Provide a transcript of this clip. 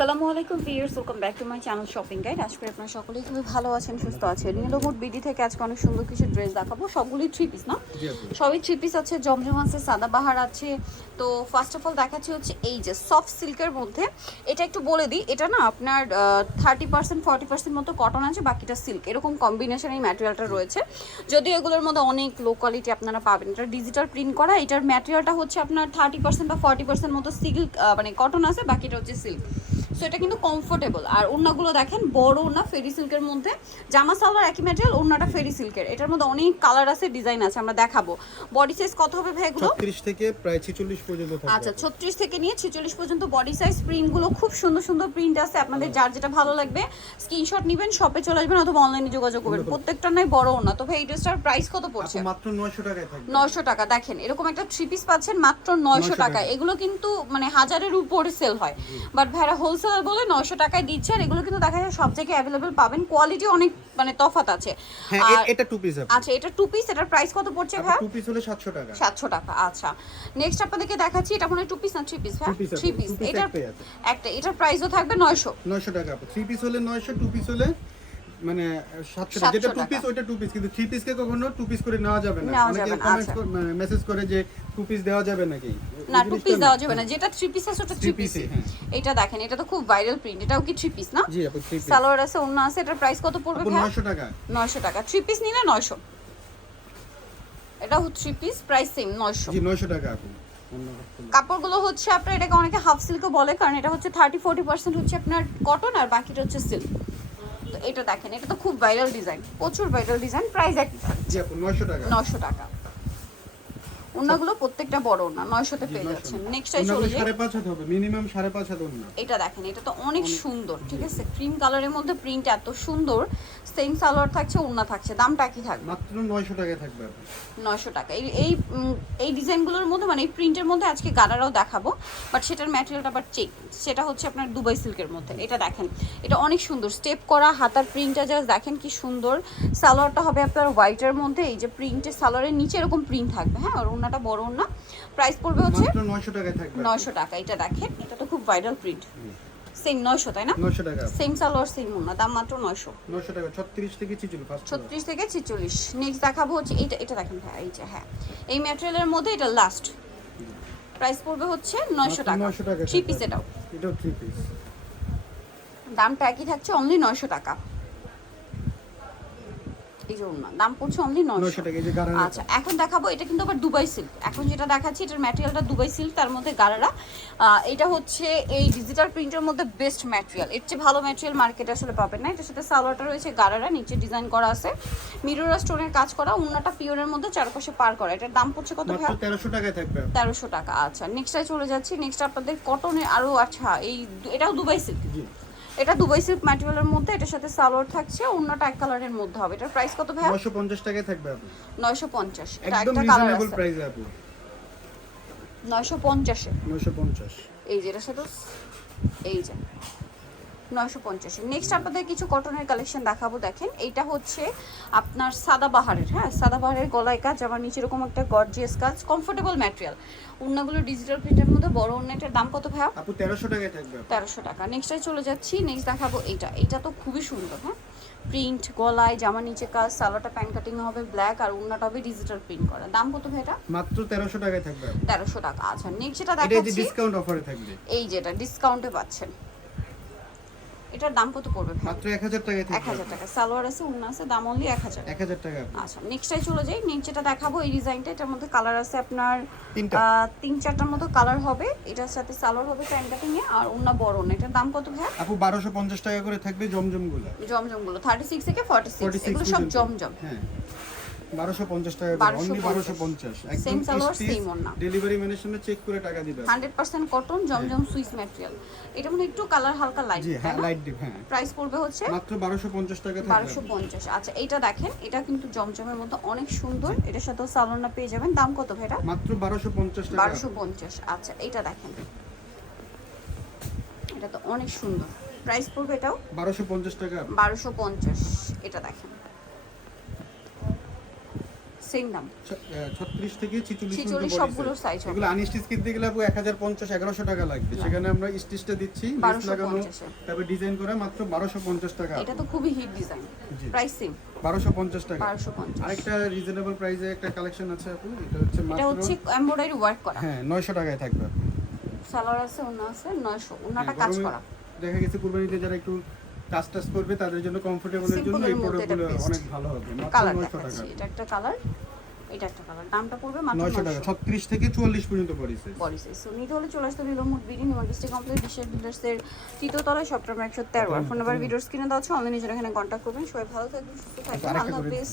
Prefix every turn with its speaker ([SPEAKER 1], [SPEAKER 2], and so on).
[SPEAKER 1] আসসালামু আলাইকুম viewers welcome back to my channel shopping guide আজ করে আপনারা সকলেই খুবই ভালো আছেন সুস্থ আছেন। নীলমুট বিডি থেকে আজকে অনেক সুন্দর কিছু ড্রেস দেখাবো। সবগুলি থ্রি পিস না? সবই থ্রি পিস আছে জমজম আছে সাদাবাহার আছে। তো ফার্স্ট অফ অল দেখাচ্ছি হচ্ছে এই যে সফট সিল্কের মধ্যে। এটা একটু বলে দিই এটা না আপনার থার্টি পার্সেন্ট ফর্টি পার্সেন্ট মতো কটন আছে বাকিটা সিল্ক এরকম কম্বিনেশন এই ম্যাটেরিয়ালটা রয়েছে। যদিও এগুলোর মধ্যে অনেক লো কোয়ালিটি আপনারা পাবেন। এটা ডিজিটাল প্রিন্ট করা এটার ম্যাটেরিয়ালটা হচ্ছে আপনার থার্টি পার্সেন্ট বা ফর্টি পার্সেন্ট মতো সিল্ক মানে কটন আছে বাকিটা হচ্ছে সিল্ক সো এটা কিন্তু কমফোর্টেবল আর ওড়নাগুলো দেখেন বড় ওড়না ফেরি সিল্কের মধ্যে। জামা সালোয়ার একই ম্যাটেরিয়াল ওড়নাটা ফেরি সিল্কের এটার মধ্যে অনেক কালার আছে ডিজাইন আছে আমরা দেখাবো। বডি সাইজ কত হবে ভাই এগুলো?
[SPEAKER 2] ছত্রিশ থেকে প্রায় ছিচল্লিশ পর্যন্ত থাকবে।
[SPEAKER 1] আচ্ছা ছত্রিশ থেকে নিয়ে ছেচল্লিশ পর্যন্ত বডি সাইজ প্রিন্টগুলো খুব সুন্দর সুন্দর প্রিন্ট আছে। আপনাদের যার যেটা ভালো লাগবে স্ক্রিনশট নেবেন শপে চলে আসবেন অথবা অনলাইনে যোগাযোগ করবেন। প্রত্যেকটা নাই বড় না তো ভাই এই ড্রেসটার প্রাইস কত পড়ছে?
[SPEAKER 2] মাত্র নয়শো টাকায় থাকবে।
[SPEAKER 1] নয়শো টাকা দেখেন এরকম একটা থ্রি পিস পাচ্ছেন মাত্র নয়শো
[SPEAKER 2] 900
[SPEAKER 1] টাকা
[SPEAKER 2] টাকা।
[SPEAKER 1] এগুলো কিন্তু মানে হাজারের উপরে সেল হয়। বাট ভাইরা হোলসেলার বলে নয়শো টাকায় দিচ্ছে আর এগুলো কিন্তু দেখা যায় সব জায়গায় অ্যাভেলেবেল পাবেন। কোয়ালিটি অনেক মানে তফাত আছে।
[SPEAKER 2] হ্যাঁ
[SPEAKER 1] আর
[SPEAKER 2] এটা টু পিস
[SPEAKER 1] আচ্ছা এটা টু পিস এটার প্রাইস কত পড়ছে ভাই
[SPEAKER 2] টু পিস হলে সাতশো টাকা।
[SPEAKER 1] সাতশো টাকা আচ্ছা। নেক্সট আপনাদেরকে দেখাচ্ছি এটা মনে টু পিস না থ্রি পিস
[SPEAKER 2] আছে,
[SPEAKER 1] থ্রি পিস
[SPEAKER 2] এটা
[SPEAKER 1] এটার একটা এটার প্রাইসও থাকবে 900
[SPEAKER 2] 900 টাকা। থ্রি পিস হলে নয়শো টু পিস হলে মানে সাতশো যেটা টু পিস ওইটা টু পিস কিন্তু থ্রি পিসকে কখনো টু পিস করে নেওয়া যাবে না। অনেকে কমেন্ট
[SPEAKER 1] আচ্ছা।
[SPEAKER 2] মেসেজ করে যে টু পিস দেওয়া যাবে নাকি?
[SPEAKER 1] না টু পিস দেওয়া যাবে না। যেটা থ্রি পিস আছে ওটা থ্রি পিস
[SPEAKER 2] হ্যাঁ।
[SPEAKER 1] এটা দেখেন এটা তো খুব ভাইরাল প্রিন্ট এটাও কি থ্রি পিস না?
[SPEAKER 2] জি আপু থ্রি পিস
[SPEAKER 1] সালোয়ার আছে অন্য আছে এটার প্রাইস কত পড়বে
[SPEAKER 2] আপু
[SPEAKER 1] ভাই
[SPEAKER 2] নয়শো টাকা।
[SPEAKER 1] নয়শো টাকা। থ্রি পিস নিলে নয়শো। এটাও থ্রি পিস প্রাইস সেম নয়শো।
[SPEAKER 2] জি নয়শো টাকা আপু।
[SPEAKER 1] কাপড়গুলো হচ্ছে আপনার এটাকে অনেকে হাফ সিল্কও বলে কারণ এটা হচ্ছে থার্টি ফোর্টি পার্সেন্ট হচ্ছে আপনার কটন আর বাকিটা হচ্ছে সিল্ক তো এটা দেখেন এটা তো খুব ভাইরাল ডিজাইন প্রচুর ভাইরাল ডিজাইন প্রাইস একই।
[SPEAKER 2] নয়শো টাকা।
[SPEAKER 1] নশো টাকা। ওনাগুলো প্রত্যেকটা বড় না নয়শোতে পেয়ে
[SPEAKER 2] নয়শো।
[SPEAKER 1] যাচ্ছেন। নেক্সট
[SPEAKER 2] ওনাগুলো
[SPEAKER 1] চলে যাই
[SPEAKER 2] সাড়ে পাঁচ হাত হবে মিনিমাম সাড়ে পাঁচ হাত না
[SPEAKER 1] এটা দেখেন এটা তো অনেক সুন্দর ঠিক আছে? ক্রিম কালারের মধ্যে প্রিন্ট এত সুন্দর সেম সালোয়ার থাকছে ওড়না থাকছে দামটা কি থাকবে।
[SPEAKER 2] মাত্র নয়শো টাকায় থাকবে আপু
[SPEAKER 1] নয়শো টাকা। এই এই এই ডিজাইনগুলোর মধ্যে মানে এই প্রিন্টের মধ্যে আজকে গাড়ারাও দেখাবো বাট সেটার ম্যাটেরিয়ালটা আবার চেক সেটা হচ্ছে আপনার দুবাই সিল্কের মধ্যে। এটা দেখেন এটা অনেক সুন্দর স্টেপ করা হাতার প্রিন্টটা জাস্ট দেখেন কি সুন্দর। সালোয়ারটা হবে আপনার হোয়াইটের মধ্যে এই যে প্রিন্টের সালোয়ারের নিচে এরকম প্রিন্ট থাকবে হ্যাঁ? আর ওড়নাটা বড় ওড়না। প্রাইস পড়বে হচ্ছে
[SPEAKER 2] নয়শো টাকায় থাকবে
[SPEAKER 1] নয়শো টাকা এটা দেখেন এটা তো খুব ভাইরাল প্রিন্ট সেম নয়শো তাই না?
[SPEAKER 2] নয়শো টাকা।
[SPEAKER 1] সেম সালোয়ার সেম ওড়না দাম মাত্র নয়শো।
[SPEAKER 2] নয়শো টাকা ছত্রিশ থেকে ফার্স্ট
[SPEAKER 1] ছত্রিশ থেকে ছিচল্লিশ। নেক্সট দেখাবো হচ্ছে এইটা এটা দেখেন ভাই এই যে হ্যাঁ। এই ম্যাটেরিয়ালের মধ্যে এটা লাস্ট প্রাইস পড়বে হচ্ছে নয়শো টাকা।
[SPEAKER 2] নয়শো টাকা
[SPEAKER 1] থ্রি পিস এটাও।
[SPEAKER 2] এটাও থ্রি পিস
[SPEAKER 1] দামটা একই থাকছে অনলি নয়শো টাকা। এই যে ওড়না দাম পড়ছে অনলি
[SPEAKER 2] নয়শো। টাকা
[SPEAKER 1] আচ্ছা এখন দেখাবো এটা কিন্তু আবার দুবাই সিল্ক এখন যেটা দেখাচ্ছি এটার ম্যাটেরিয়ালটা দুবাই সিল্ক তার মধ্যে আহ, এটা হচ্ছে এই ডিজিটাল প্রিন্টের মধ্যে বেস্ট ম্যাটেরিয়াল এর চেয়ে ভালো ম্যাটেরিয়াল মার্কেটে আসলে পাবেন না। এটার সাথে সালোয়ারটা রয়েছে গারারা নিচে ডিজাইন করা আছে। মিরোরা স্টোনের কাজ করা উন্নাটা পিওরের মধ্যে চারপাশে পার করা। এটার দাম পড়ছে কত ভাই
[SPEAKER 2] তেরোশো টাকায় থাকবে।
[SPEAKER 1] তেরোশো টাকা আচ্ছা। নেক্সটটায় চলে যাচ্ছি। নেক্সট আপনাদের কটনের আরও আচ্ছা এই এটাও দুবাই সিল্ক এটা দুবাই সিল্ক ম্যাটেরিয়ালের মধ্যে এটার সাথে সালোয়ার থাকছে অন্যটা এক কালারের মধ্যে হবে। এটার প্রাইস কত ভাই
[SPEAKER 2] নয়শো পঞ্চাশ টাকায় থাকবে আপু।
[SPEAKER 1] নয়শো পঞ্চাশ। এটা
[SPEAKER 2] একদম
[SPEAKER 1] একটা কালার
[SPEAKER 2] রিজনেবল
[SPEAKER 1] প্রাইস
[SPEAKER 2] প্রাইসে আপু।
[SPEAKER 1] নয়শো পঞ্চাশে।
[SPEAKER 2] নয়শো পঞ্চাশ।
[SPEAKER 1] এই যে এটার সাথে এই যে। নয়শো পঞ্চাশে। নেক্সট আপনাদের কিছু কটনের কালেকশন দেখাবো দেখেন। এইটা হচ্ছে আপনার সাদা বাহারের হ্যাঁ? সাদা বাহারের গলায় কাজ আমার নিচে এরকম একটা গর্জিয়াস কাজ কমফোর্টেবল ম্যাটেরিয়াল উন্নাগুলো ডিজিটাল প্রিন্টের মধ্যে বড় উন্নাটার দাম কত ভাইয়া?
[SPEAKER 2] আপু তেরোশো টাকায় থাকবে।
[SPEAKER 1] তেরোশো টাকা। নেক্সটে চলে যাচ্ছি নেক্সট দেখাবো এইটা। এটা তো খুবই সুন্দর হ্যাঁ? প্রিন্ট গলায় জামা নিচে কাজ সালোয়ারটা প্যান্ট কাটিং হবে ব্ল্যাক আর উন্নাটা হবে ডিজিটাল প্রিন্ট করা। দাম কত ভাই এটা?
[SPEAKER 2] মাত্র তেরোশো টাকায় থাকবে আপু।
[SPEAKER 1] তেরোশো টাকা। আচ্ছা নেক্সট যেটা
[SPEAKER 2] এটা যে ডিসকাউন্ট অফারে থাকবে।
[SPEAKER 1] এই যেটা ডিসকাউন্টে পাচ্ছেন। এটার দাম কত পড়বে
[SPEAKER 2] মাত্র এক হাজার টাকায়
[SPEAKER 1] এক
[SPEAKER 2] থাকবে
[SPEAKER 1] হাজার টাকা। সালোয়ার আছে উন্না আছে দাম অনলি এক হাজার।
[SPEAKER 2] এক টাকা।
[SPEAKER 1] আচ্ছা নেক্সটটাই চলে যাই। যেটা দেখাবো এই ডিজাইনটা এটার মধ্যে কালার আছে আপনার
[SPEAKER 2] তিনটা।
[SPEAKER 1] তিন চারটার মতো কালার হবে। এটার সাথে সালোয়ার হবে প্যান্ট কাটিং এ আর উন্না বড় না এটার দাম কত ভাই
[SPEAKER 2] আপু বারোশো পঞ্চাশ টাকা করে থাকবে
[SPEAKER 1] জমজমগুলো জমজমগুলো থার্টি সিক্স থেকে ফর্টি সিক্স এগুলো সব জমজম।
[SPEAKER 2] হ্যাঁ। বারোশো পঞ্চাশ টাকা অনলি বারোশো পঞ্চাশ।
[SPEAKER 1] সালোয়ার, same ওড়না।
[SPEAKER 2] ডেলিভারি ম্যানের সামনে চেক করে টাকা দিবে।
[SPEAKER 1] হান্ড্রেড পার্সেন্ট কটন জমজম সুইস ম্যাটেরিয়াল এটা মানে একটু কালার হালকা লাইট
[SPEAKER 2] জি হ্যাঁ লাইট ডিপ হ্যাঁ।
[SPEAKER 1] প্রাইস পড়বে হচ্ছে
[SPEAKER 2] মাত্র বারোশো পঞ্চাশ টাকা থাকবে।
[SPEAKER 1] আচ্ছা এটা দেখেন এটা কিন্তু জমজমের মতো অনেক সুন্দর। এটার সাথেও সালোনা পেয়ে যাবেন। দাম কত ভাইটা
[SPEAKER 2] মাত্র বারোশো পঞ্চাশ টাকা।
[SPEAKER 1] বারোশো পঞ্চাশ। আচ্ছা এটা দেখেন। এটা তো অনেক সুন্দর। প্রাইস পড়বে এটাও?
[SPEAKER 2] বারোশো পঞ্চাশ টাকা।
[SPEAKER 1] বারোশো পঞ্চাশ। এটা দেখেন। সেম দাম
[SPEAKER 2] ছত্রিশ থেকে ছিচল্লিশ
[SPEAKER 1] ছিচল্লিশ সবগুলোর size হবে।
[SPEAKER 2] এগুলো আনস্টিচ কিনতে গেলে আপু এক হাজার পঞ্চাশ এগারোশো টাকা লাগবে। সেখানে আমরা স্টিচটা দিচ্ছি লেস লাগানো। তারপরে ডিজাইন করা মাত্র বারোশো পঞ্চাশ টাকা।
[SPEAKER 1] এটা তো খুবই হিট ডিজাইন প্রাইস সেম
[SPEAKER 2] বারোশো পঞ্চাশ টাকা।
[SPEAKER 1] বারোশো পঞ্চাশ।
[SPEAKER 2] আরেকটা রিজনেবল প্রাইসে একটা কালেকশন আছে আপু এটা হচ্ছে
[SPEAKER 1] এটা হচ্ছে এমব্রয়ডারি ওয়ার্ক করা।
[SPEAKER 2] হ্যাঁ নয়শো টাকায় থাকবে।
[SPEAKER 1] সালোয়ার আছে ওনা আছে নয়শো। ওনাটা
[SPEAKER 2] হ্যাঁ,
[SPEAKER 1] কাজ করা।
[SPEAKER 2] দেখা গেছে কুরবানিতে যারা একটু কাজ টাজ করবে তাদের জন্য কমফোর্টেবলের জন্য এই প্রোডাক্টগুলো অনেক ভালো হবে। মাত্র
[SPEAKER 1] কালার দেখাচ্ছি এটা একটা কালার এটা একটা কালার দামটা পড়বে মাত্র
[SPEAKER 2] নয়শো টাকা ছত্রিশ থেকে চুয়াল্লিশ পর্যন্ত পড়েছে
[SPEAKER 1] বডি সাইজ সো নিতে হলে চলে আসতে হলো মোট বিডি নিউ ডিস্ট্রিক্ট কমপ্লেক্স বিশ্বের বিল্ডার্সের তৃতীয় তলায় সপ্তাহ একশো তেরো। আর ফোন নাম্বার ভিডিওস কিনে দেওয়া আছে অনলাইনে যারা এখানে কন্ট্যাক্ট করবেন সবাই ভালো থাকবেন সুস্থ থাকবেন আল্লাহ হাফেজ।